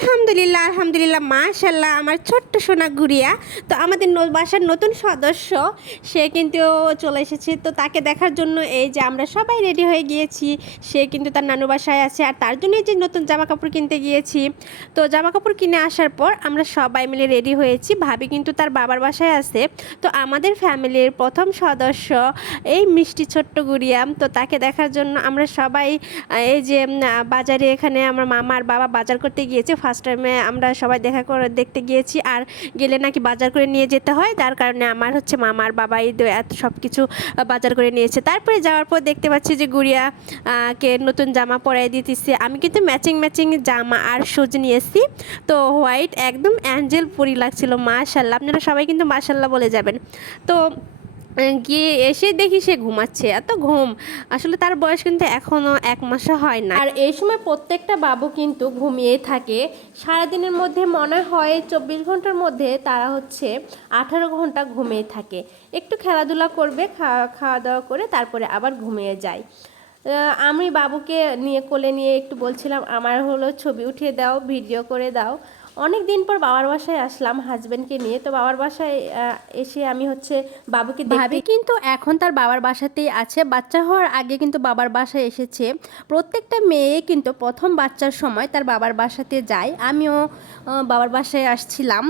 আলহামদুলিল্লাহ আলহামদুলিল্লাহ মাশাল্লাহ আমার ছোট্ট সোনা গুড়িয়া। তো আমাদের বাসার নতুন সদস্য সে কিন্তু চলে এসেছে। তো তাকে দেখার জন্য এই যে আমরা সবাই রেডি হয়ে গিয়েছি। সে কিন্তু তার নানু বাসায় আছে আর তার জন্য যে নতুন জামা কাপড় কিনতে গিয়েছি। তো জামা কাপড় কিনে আসার পর আমরা সবাই মিলে রেডি হয়েছি। ভাবি কিন্তু তার বাবার বাসায় আছে। তো আমাদের ফ্যামিলির প্রথম সদস্য এই মিষ্টি ছোট্ট গুড়িয়া। তো তাকে দেখার জন্য আমরা সবাই এই যে বাজারে এখানে আমার মামা আর বাবা বাজার করতে গিয়েছে। ফার্স্ট টাইমে আমরা সবাই দেখা করে দেখতে গিয়েছি, আর গেলে নাকি বাজার করে নিয়ে যেতে হয়। তার কারণে আমার হচ্ছে মামা আর বাবা এই এত সব কিছু বাজার করে নিয়েছে। তারপরে যাওয়ার পর দেখতে পাচ্ছি যে গুড়িয়া কে নতুন জামা পরাই দিতেছে। আমি কিন্তু ম্যাচিং ম্যাচিং জামা আর শুজ নিয়েছি। তো হোয়াইট একদম অ্যাঞ্জেল পরি লাগছিল মাশাল্লাহ। আপনারা সবাই কিন্তু মাশাল্লাহ বলে যাবেন। তো গিয়ে এসে দেখি সে ঘুমাচ্ছে, এত ঘুম। আসলে তার বয়স কিন্তু এখনও 1 মাসও হয় না। আর এই সময় প্রত্যেকটা বাবু কিন্তু ঘুমিয়ে থাকে। সারাদিনের মধ্যে মনে হয় 24 ঘন্টার মধ্যে তারা হচ্ছে 18 ঘন্টা ঘুমিয়ে থাকে। একটু খেলাধুলা করবে, খাওয়া দাওয়া করে তারপরে আবার ঘুমিয়ে যায়। আমি বাবুকে নিয়ে কোলে নিয়ে একটু বলছিলাম আমার হলো ছবি উঠিয়ে দাও, ভিডিও করে দাও। অনেক দিন পর বাবার বাসায় আসলাম হাজব্যান্ডকে নিয়ে। তো বাবার বাসায় এসে আমি হচ্ছে বাবুকে ভাবি কিন্তু এখন তার বাবার বাসাতেই আছে। বাচ্চা হওয়ার আগে কিন্তু বাবার বাসায় এসেছে। প্রত্যেকটা মেয়ে কিন্তু প্রথম বাচ্চার সময় তার বাবার বাসাতে যায়। আমিও বাবার বাসায় আসছিলাম।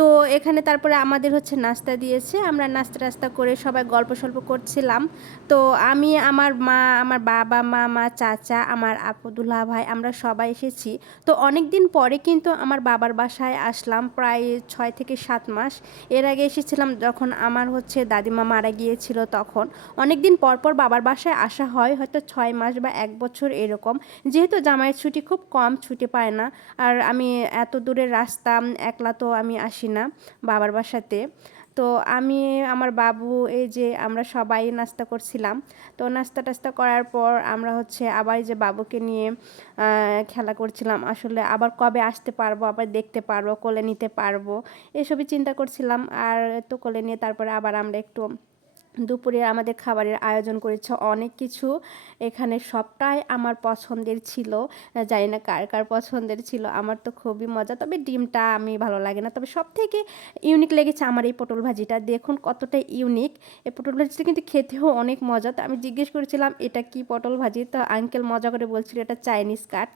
তো এখানে তারপরে আমাদের হচ্ছে নাস্তা দিয়েছে। আমরা নাস্তা টাস্তা করে সবাই গল্প সল্প করছিলাম। তো আমি, আমার মা, আমার বাবা, মামা, চাচা, আমার আপু, দুলা ভাই, আমরা সবাই এসেছি। তো অনেক দিন পরে কিন্তু আমার বাবার বাসায় আসলাম, প্রায় 6 থেকে 7 মাস। এর আগে এসেছিলাম যখন আমার হচ্ছে দাদিমা মারা গিয়েছিল। তখন অনেক দিন পর পর বাবার বাসায় আসা হয়, হয়তো 6 মাস বা 1 বছর এরকম। যেহেতু জামাইয়ের ছুটি খুব কম, ছুটি পায় না। আর আমি এত দূরের রাস্তা একলা তো আমি আসি না বাবার বাসাতে। তো আমি, আমার বাবু, এই যে আমরা সবাই নাস্তা করছিলাম। তো নাস্তা টাস্তা করার পর আমরা হচ্ছে আবার যে বাবুকে নিয়ে খেলা করছিলাম। আসলে আবার কবে আসতে পারবো, আবার দেখতে পারবো, কোলে নিতে পারবো, এসবই চিন্তা করছিলাম। আর তো কোলে নিয়ে তারপরে আবার আমরা একটু দুপুরে আমাদের খাবারের আয়োজন করেছে অনেক কিছু। এখানে সবটাই আমার পছন্দের ছিল। জানি না কার কার পছন্দের ছিল, আমার তো খুবই মজা। তবে ডিমটা আমি ভালো লাগে না। তবে সব থেকে ইউনিক লেগেছে আমার এই পটল ভাজিটা। দেখুন কতটা ইউনিক। এই পটল ভাজিটা কিন্তু খেতেও অনেক মজা। তো আমি জিজ্ঞেস করেছিলাম এটা কি পটল ভাজি, তো আঙ্কেল মজা করে বলছিল এটা চাইনিজ কাট।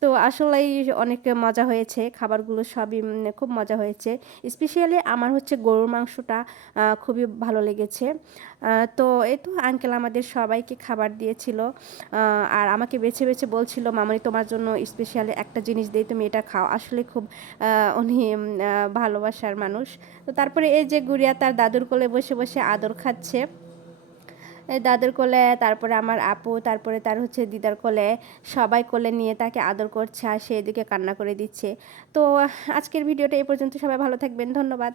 তো আসলেই অনেক মজা হয়েছে, খাবারগুলো সবই খুব মজা হয়েছে। স্পেশালি আমার হচ্ছে গরুর মাংসটা খুবই ভালো লেগেছে। তো এই তো আঙ্কেল আমাদের সবাইকে খাবার দিয়েছিল। আর আমাকে বেছে বেছে বলছিল মামনি তোমার জন্য স্পেশালি একটা জিনিস দেই, তুমি এটা খাও। আসলে খুব উনি ভালোবাসার মানুষ। তো তারপরে এই যে গুড়িয়া তার দাদুর কোলে বসে বসে আদর খাচ্ছে। দাদুর কোলে, তারপরে আমার আপু, তারপরে তার হচ্ছে দিদার কোলে, সবাই কোলে নিয়ে তাকে আদর করছে আর সে এদিকে কান্না করে দিচ্ছে। তো আজকের ভিডিওটা এই পর্যন্ত। সবাই ভালো থাকবেন, ধন্যবাদ।